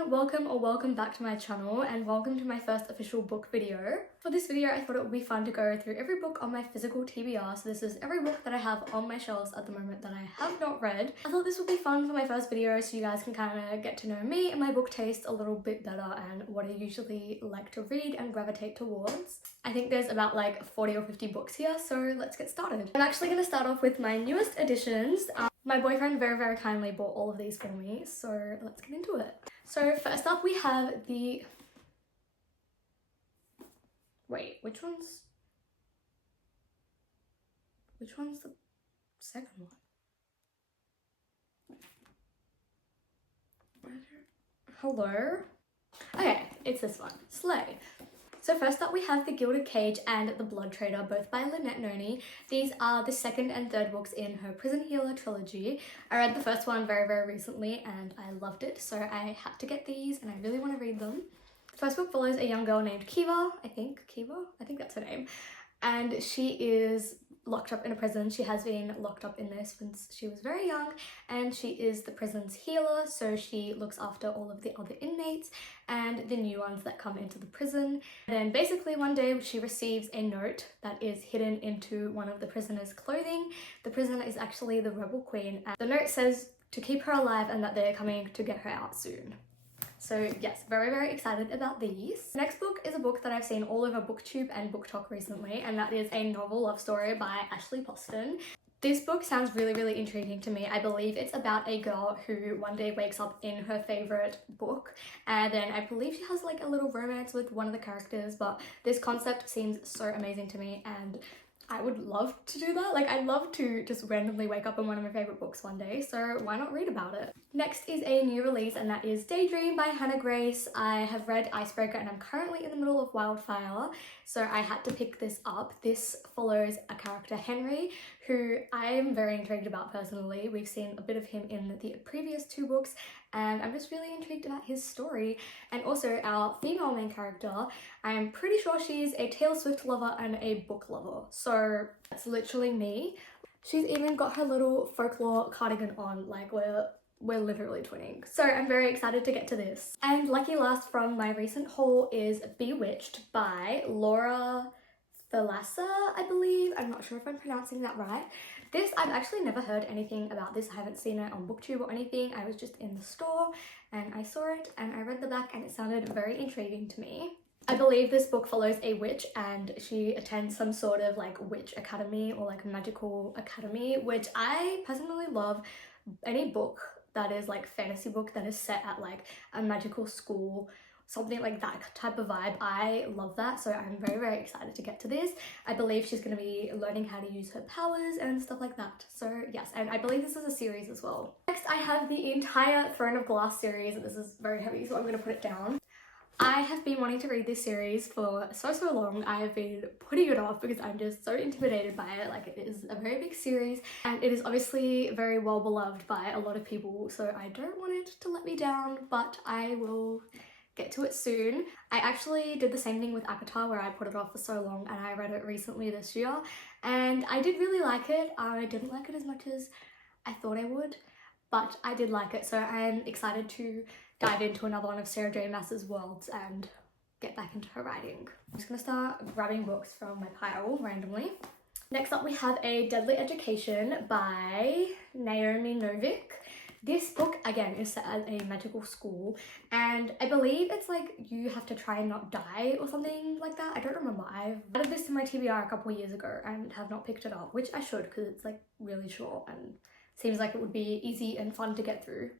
everyone, welcome back to my channel and welcome to my first official book video. For this video I thought it would be fun to go through every book on my physical TBR, so this is every book that I have on my shelves at the moment that I have not read. I thought this would be fun for my first video so you guys can kind of get to know me and my book taste a little bit better and what I usually like to read and gravitate towards. I think there's about like 40 or 50 books here, so let's get started. I'm actually going to start off with my newest additions. My boyfriend very kindly bought all of these for me, so let's get into it. So first up we have the... Wait, which one's the second one? Hello? Okay, it's this one. Slay. So first up we have The Gilded Cage and The Blood Trader, both by Lynette Noni. These are the second and third books in her Prison Healer trilogy. I read the first one very recently and I loved it, so I had to get these and I really want to read them. The first book follows a young girl named Kiva, I think that's her name, and she is locked up in a prison. She has been locked up in there since she was very young, and she is the prison's healer, so she looks after all of the other inmates and the new ones that come into the prison. And then basically one day she receives a note that is hidden into one of the prisoner's clothing. The prisoner is actually the rebel queen, and the note says to keep her alive and that they're coming to get her out soon. So yes, very excited about these. The next book is a book that I've seen all over BookTube and BookTok recently, and that is a novel love story by Ashley Poston. This book sounds really intriguing to me. I believe it's about a girl who one day wakes up in her favorite book, and then I believe she has like a little romance with one of the characters, but this concept seems so amazing to me and I would love to do that. Like, I'd love to just randomly wake up in one of my favorite books one day, so why not read about it? Next is a new release, and that is Daydream by Hannah Grace. I have read Icebreaker and I'm currently in the middle of Wildfire, so I had to pick this up. This follows a character, Henry, who I am very intrigued about personally. We've seen a bit of him in the previous two books and I'm just really intrigued about his story. And also our female main character, I'm pretty sure she's a Taylor Swift lover and a book lover, so that's literally me. She's even got her little folklore cardigan on, like we're literally twinning. So I'm very excited to get to this. And lucky last from my recent haul is Bewitched by Laura Thalassa, I believe. I'm not sure if I'm pronouncing that right. This, I've actually never heard anything about this. I haven't seen it on BookTube or anything. I was just in the store and I saw it and I read the back and it sounded very intriguing to me. I believe this book follows a witch and she attends some sort of like witch academy or like magical academy, which I personally love. Any book that is like fantasy book that is set at like a magical school, something like that type of vibe, I love that, so I'm very excited to get to this. I believe she's going to be learning how to use her powers and stuff like that, so yes, and I believe this is a series as well. Next I have the entire Throne of Glass series. This is very heavy, so I'm going to put it down. I have been wanting to read this series for so long. I have been putting it off because I'm just so intimidated by it. Like, it is a very big series and it is obviously very well beloved by a lot of people, so I don't want it to let me down, but I will get to it soon. I actually did the same thing with Avatar where I put it off for so long and I read it recently this year and I did really like it. I didn't like it as much as I thought I would, but I did like it, so I'm excited to dive into another one of Sarah J Maas's worlds and get back into her writing. I'm just gonna start grabbing books from my pile randomly. Next up we have A Deadly Education by Naomi Novik. This book, again, is set at a magical school and I believe it's like you have to try and not die or something like that. I don't remember. I've added this to my TBR a couple of years ago and have not picked it up, which I should because it's like really short and seems like it would be easy and fun to get through.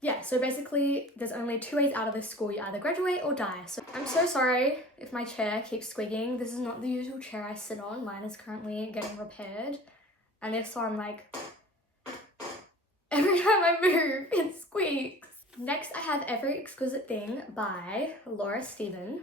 Yeah, so basically there's only two ways out of this school. You either graduate or die. So I'm so sorry if my chair keeps squeaking. This is not the usual chair I sit on. Mine is currently getting repaired. And if so, I'm like, every time I move, it squeaks. Next, I have Every Exquisite Thing by Laura Stephen.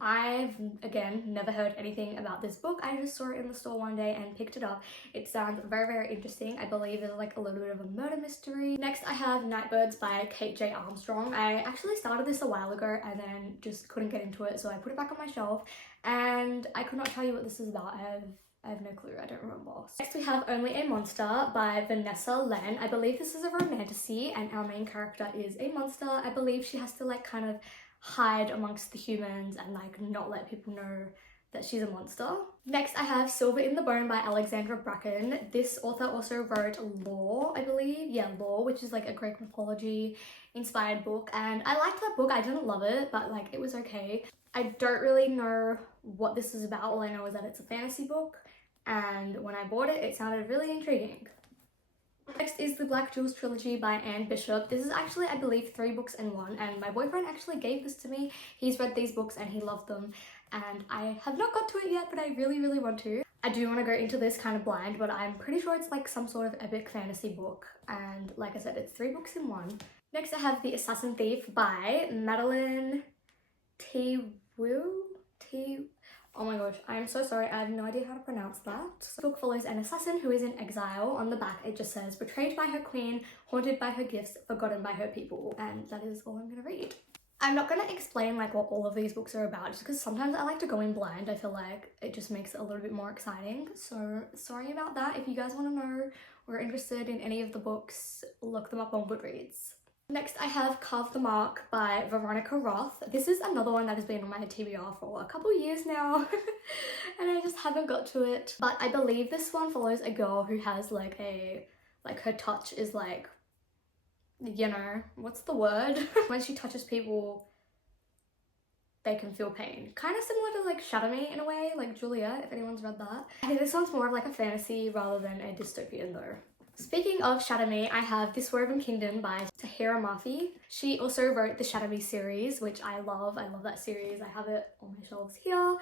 I've, again, never heard anything about this book. I just saw it in the store one day and picked it up. It sounds very interesting. I believe there's like a little bit of a murder mystery. Next, I have Nightbirds by Kate J. Armstrong. I actually started this a while ago and then just couldn't get into it, so I put it back on my shelf and I could not tell you what this is about. I have I have no clue, I don't remember. Next we have Only a Monster by Vanessa Len. I believe this is a romantasy and our main character is a monster. I believe she has to like kind of hide amongst the humans and like not let people know that she's a monster. Next I have Silver in the Bone by Alexandra Bracken. This author also wrote Law, I believe. Yeah, Law, which is like a Greek mythology inspired book, and I liked that book. I didn't love it, but like it was okay. I don't really know what this is about. All I know is that it's a fantasy book, and when I bought it, it sounded really intriguing. Next is the Black Jewels trilogy by Anne Bishop. This is actually, I believe, 3 books in one, and my boyfriend actually gave this to me. He's read these books and he loved them, and I have not got to it yet, but I really, really want to. I do want to go into this kind of blind, but I'm pretty sure it's like some sort of epic fantasy book, and like I said, it's 3 books in one. Next I have The Assassin Thief by Madeline Oh my gosh, I'm so sorry, I have no idea how to pronounce that. The book follows an assassin who is in exile. On the back it just says, betrayed by her queen, haunted by her gifts, forgotten by her people, and that is all I'm gonna read. I'm not gonna explain like what all of these books are about, just because sometimes I like to go in blind. I feel like it just makes it a little bit more exciting, so sorry about that. If you guys want to know or are interested in any of the books, look them up on Goodreads. Next I have Carve the Mark by Veronica Roth. This is another one that has been on my TBR for a couple years now and I just haven't got to it. But I believe this one follows a girl who has like her touch is like, you know, what's the word? When she touches people, they can feel pain. Kind of similar to like Shatter Me in a way, like Julia, if anyone's read that. I think this one's more of like a fantasy rather than a dystopian though. Speaking of Shatter Me, I have This Woven Kingdom by Tahira Murphy. She also wrote the Shatter Me series, which I love. I love that series. I have it on my shelves here.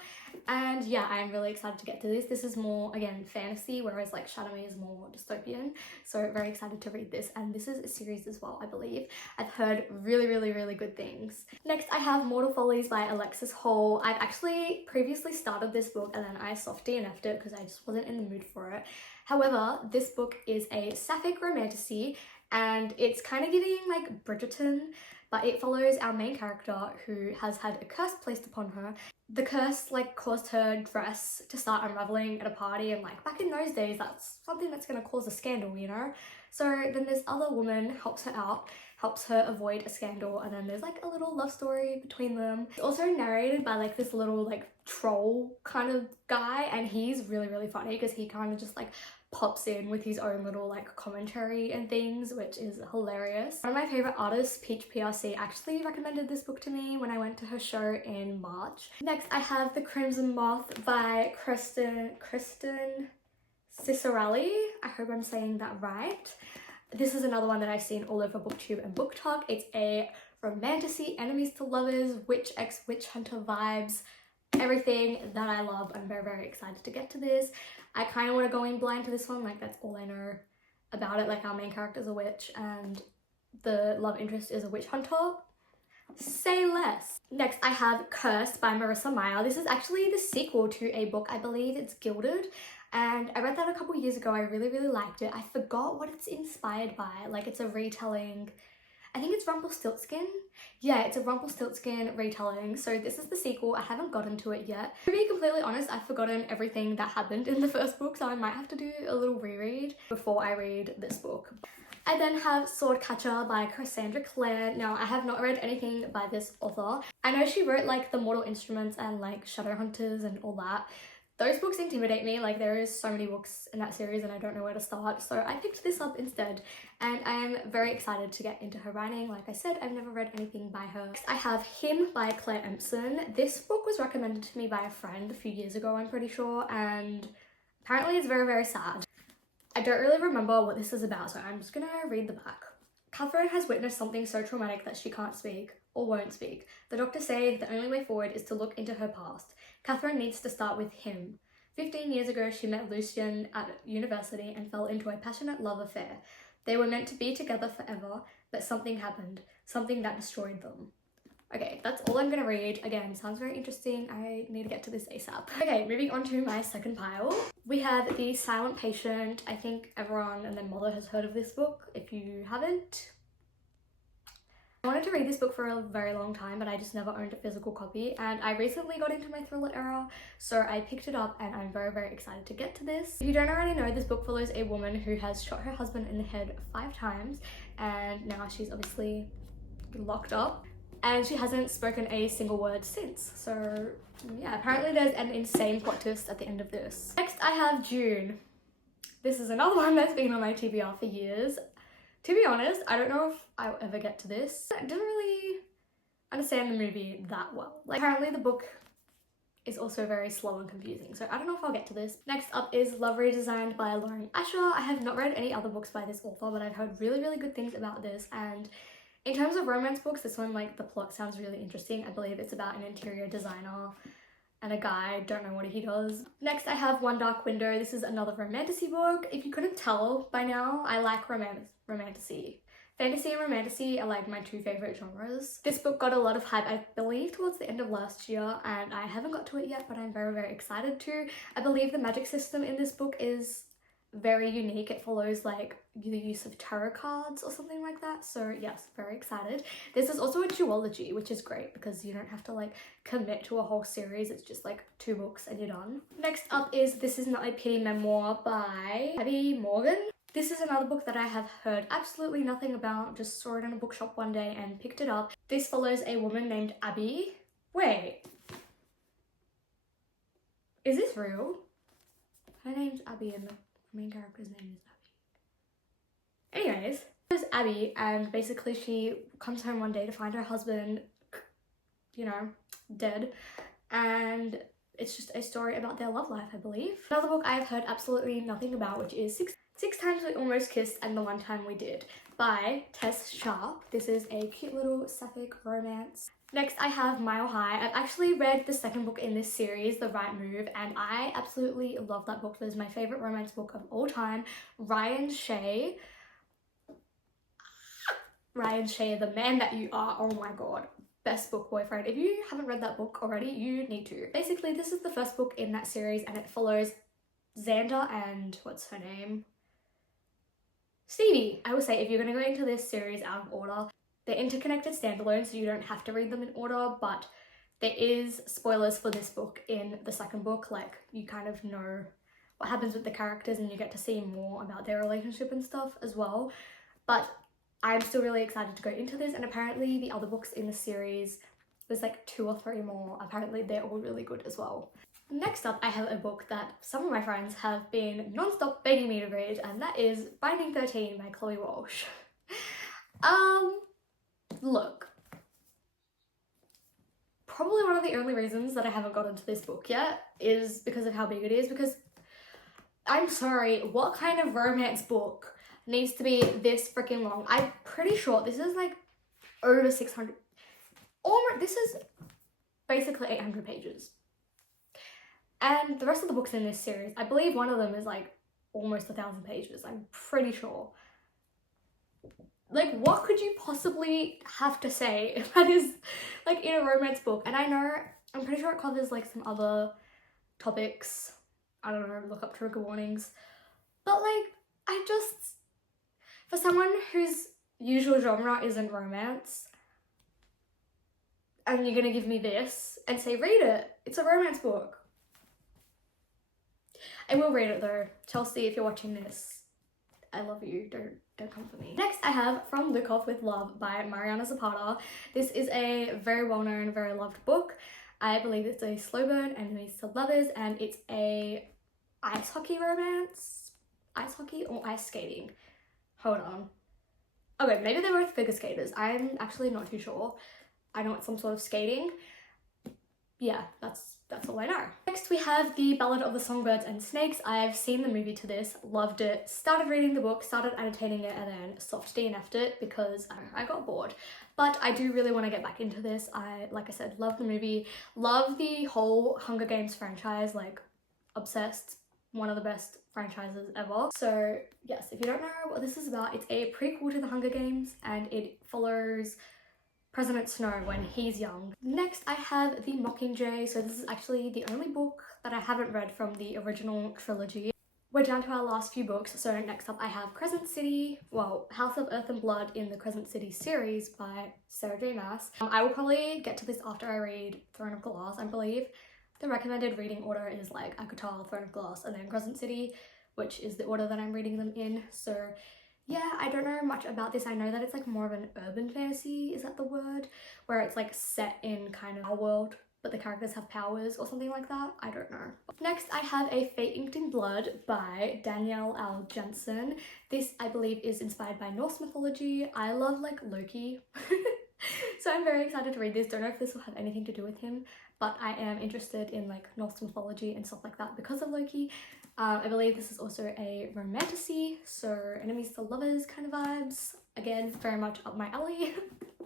And yeah, I'm really excited to get to this. This is more, again, fantasy, whereas like Shatter Me is more dystopian. So very excited to read this. And this is a series as well, I believe. I've heard really, really, really good things. Next, I have Mortal Follies by Alexis Hall. I've actually previously started this book and then I soft DNF'd it because I just wasn't in the mood for it. However, this book is a sapphic romantasy and it's kind of giving like Bridgerton, but it follows our main character who has had a curse placed upon her. The curse like caused her dress to start unraveling at a party, and like back in those days that's something that's going to cause a scandal, you know? So then this other woman helps her out, helps her avoid a scandal, and then there's like a little love story between them. It's also narrated by like this little like troll kind of guy, and he's really, really funny because he kind of just like pops in with his own little like commentary and things, which is hilarious. One of my favorite artists, Peach PRC, actually recommended this book to me when I went to her show in March. Next I have The Crimson Moth by Kristen Cicerelli. I hope I'm saying that right. This is another one that I've seen all over BookTube and BookTok. It's a romantasy, enemies to lovers, witch x witch hunter vibes, everything that I love. I'm very, very excited to get to this. I kind of want to go in blind to this one, like that's all I know about it. Like our main character is a witch and the love interest is a witch hunter. Say less. Next I have Cursed by Marissa Meyer. This is actually the sequel to a book, I believe it's Gilded, and I read that a couple years ago. I really, really liked it. I forgot what it's inspired by. Like it's a retelling, I think it's Rumpelstiltskin. Yeah, it's a Rumpelstiltskin retelling. So this is the sequel. I haven't gotten to it yet. To be completely honest, I've forgotten everything that happened in the first book, so I might have to do a little reread before I read this book. I then have Swordcatcher by Cassandra Clare. Now, I have not read anything by this author. I know she wrote like The Mortal Instruments and like Shadowhunters and all that. Those books intimidate me. Like there is so many books in that series and I don't know where to start. So I picked this up instead and I am very excited to get into her writing. Like I said, I've never read anything by her. Next, I have Him by Claire Empson. This book was recommended to me by a friend a few years ago, I'm pretty sure, and apparently it's very, very sad. I don't really remember what this is about, so I'm just gonna read the back. Catherine has witnessed something so traumatic that she can't speak, or won't speak. The doctors say the only way forward is to look into her past. Catherine needs to start with him. 15 years ago, she met Lucien at university and fell into a passionate love affair. They were meant to be together forever, but something happened, something that destroyed them. Okay, that's all I'm gonna read. Again, sounds very interesting. I need to get to this ASAP. Okay, moving on to my second pile. We have The Silent Patient. I think everyone and their mother has heard of this book. If you haven't, I wanted to read this book for a very long time, but I just never owned a physical copy, and I recently got into my thriller era, so I picked it up and I'm very, very excited to get to this. If you don't already know, this book follows a woman who has shot her husband in the head 5 times, and now she's obviously locked up, and she hasn't spoken a single word since. So yeah, apparently there's an insane plot twist at the end of this. Next I have June. This is another one that's been on my TBR for years. To be honest, I don't know if I'll ever get to this. I didn't really understand the movie that well. Like, apparently the book is also very slow and confusing, so I don't know if I'll get to this. Next up is Love Redesigned by Lauren Asher. I have not read any other books by this author, but I've heard really, really good things about this, and in terms of romance books, this one, like, the plot sounds really interesting. I believe it's about an interior designer and a guy, don't know what he does. Next I have One Dark Window. This is another romantasy book. If you couldn't tell by now, I like romantasy. Fantasy and romantasy are like my 2 favorite genres. This book got a lot of hype, I believe towards the end of last year, and I haven't got to it yet, but I'm very, very excited to. I believe the magic system in this book is very unique. It follows like the use of tarot cards or something like that, so yes, very excited. This is also a duology, which is great because you don't have to like commit to a whole series. It's just like 2 books and you're done. Next up is This Is Not a Pity Memoir by Abby Morgan. This is another book that I have heard absolutely nothing about, just saw it in a bookshop one day and picked it up. This follows a woman named Abby. Wait, is this real? Her name's Abby and the main character's name is Abby. Anyways, there's Abby, and basically she comes home one day to find her husband, you know, dead, and it's just a story about their love life, I believe. Another book I have heard absolutely nothing about, which is Six Times We Almost Kissed and the One Time We Did by Tess Sharp. This is a cute little sapphic romance. Next I have Mile High. I've actually read the 2nd book in this series, The Right Move, and I absolutely love that book. That is my favorite romance book of all time. Ryan Shea, The Man That You Are, oh my god, best book boyfriend. If you haven't read that book already, you need to. Basically, this is the 1st book in that series, and it follows Xander and what's her name? Stevie. I will say, if you're going to go into this series out of order, they're interconnected standalones, so you don't have to read them in order, but there is spoilers for this book in the 2nd book. Like, you kind of know what happens with the characters and you get to see more about their relationship and stuff as well. But I'm still really excited to go into this, and apparently the other books in the series, there's like 2 or 3 more. Apparently they're all really good as well. Next up, I have a book that some of my friends have been non-stop begging me to read, and that is Binding 13 by Chloe Walsh. Look, probably one of the only reasons that I haven't got into this book yet is because of how big it is, because I'm sorry, what kind of romance book needs to be this freaking long? I'm pretty sure this is like over 600, almost, this is basically 800 pages. And the rest of the books in this series, I believe one of them is like almost 1,000 pages, I'm pretty sure. Like, what could you possibly have to say that is like in a romance book? And I'm pretty sure it covers like some other topics. I don't know, look up trigger warnings. But like, for someone whose usual genre isn't romance, and you're gonna give me this and say read it, it's a romance book. I will read it though. Chelsea, if you're watching this, I love you, don't come for me. Next I have From Look Off With Love by Mariana Zapata. This is a very well-known, very loved book. I believe it's a slow burn, enemies to lovers, and it's a ice hockey romance. Ice hockey or ice skating? Hold on. Okay, maybe they're both figure skaters. I'm actually not too sure. I know it's some sort of skating. Yeah, that's all I know. Next we have The Ballad of the Songbirds and Snakes. I've seen the movie to this, loved it, started reading the book, started annotating it, and then soft DNF'd it because I got bored. But I do really want to get back into this. Like I said, love the movie, love the whole Hunger Games franchise, like obsessed, one of the best franchises ever. So yes, if you don't know what this is about, it's a prequel to the Hunger Games and it follows President Snow when he's young. Next I have The Mockingjay. So this is actually the only book that I haven't read from the original trilogy. we're down to our last few books. So next up I have Crescent City, well, House of Earth and Blood in the Crescent City series by Sarah J Maas. I will probably get to this after I read Throne of Glass. I believe the recommended reading order is like Akatar, Throne of Glass, and then Crescent City, which is the order that I'm reading them in. So yeah, I don't know much about this. I know that it's like more of an urban fantasy, is that the word? Where it's like set in kind of our world, but the characters have powers or something like that. I don't know. Next, I have A Fate Inked in Blood by Danielle L. Jensen. This, I believe, is inspired by Norse mythology. I love like Loki. So I'm very excited to read this. Don't know if this will have anything to do with him, but I am interested in like Norse mythology and stuff like that because of Loki. I believe this is also a romantasy, so enemies to lovers kind of vibes. Again, very much up my alley.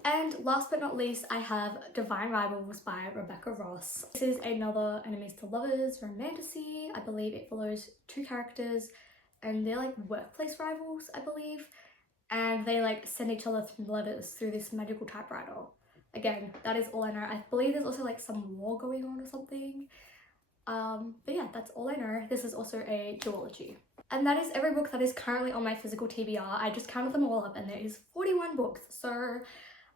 And last but not least, I have Divine Rivals by Rebecca Ross. This is another enemies to lovers romantasy. I believe it follows two characters and they're like workplace rivals, I believe. And they like send each other letters through this magical typewriter. Again, that is all I know. I believe there's also like some war going on or something. But yeah, that's all I know. This is also a duology. And that is every book that is currently on my physical TBR. I just counted them all up and there is 41 books. So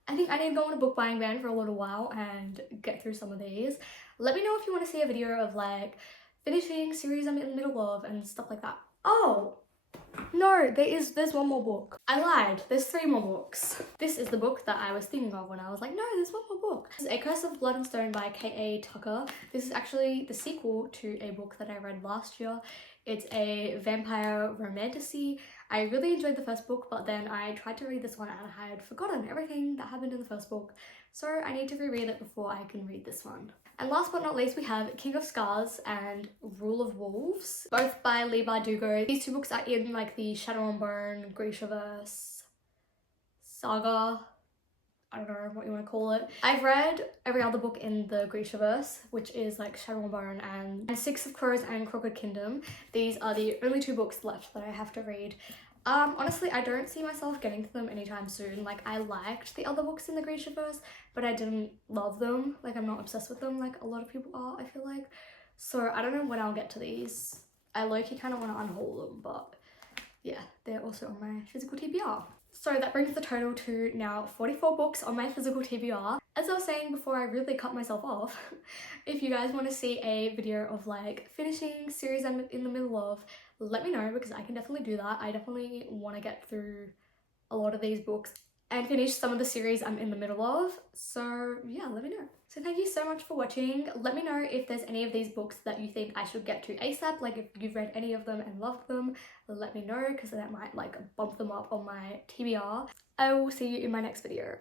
I think I need to go on a book buying ban for a little while and get through some of these. Let me know if you want to see a video of like finishing series I'm in the middle of and stuff like that. Oh! No, there's one more book. I lied, there's 3 more books. This is the book that I was thinking of when I was like, no, there's one more book. This is A Curse of Blood and Stone by K.A. Tucker. This is actually the sequel to a book that I read last year. It's a vampire romantasy. I really enjoyed the first book, but then I tried to read this one and I had forgotten everything that happened in the first book. So I need to reread it before I can read this one. And last but not least, we have King of Scars and Rule of Wolves, both by Leigh Bardugo. These 2 books are in like the Shadow and Bone, Grishaverse saga. I don't know what you want to call it. I've read every other book in the Grishaverse, which is like Shadow and Bone and Six of Crows and Crooked Kingdom. These are the only 2 books left that I have to read. Honestly, I don't see myself getting to them anytime soon. Like, I liked the other books in the Grishaverse, but I didn't love them. Like, I'm not obsessed with them like a lot of people are, I feel like. So I don't know when I'll get to these. I low-key kind of want to unhaul them, but yeah, they're also on my physical TBR. So that brings the total to now 44 books on my physical TBR. As I was saying before I really cut myself off, if you guys want to see a video of like finishing series I'm in the middle of, let me know because I can definitely do that. I definitely want to get through a lot of these books and finish some of the series I'm in the middle of. So yeah, let me know. So thank you so much for watching. Let me know if there's any of these books that you think I should get to ASAP. Like if you've read any of them and loved them, let me know because that might like bump them up on my TBR. I will see you in my next video.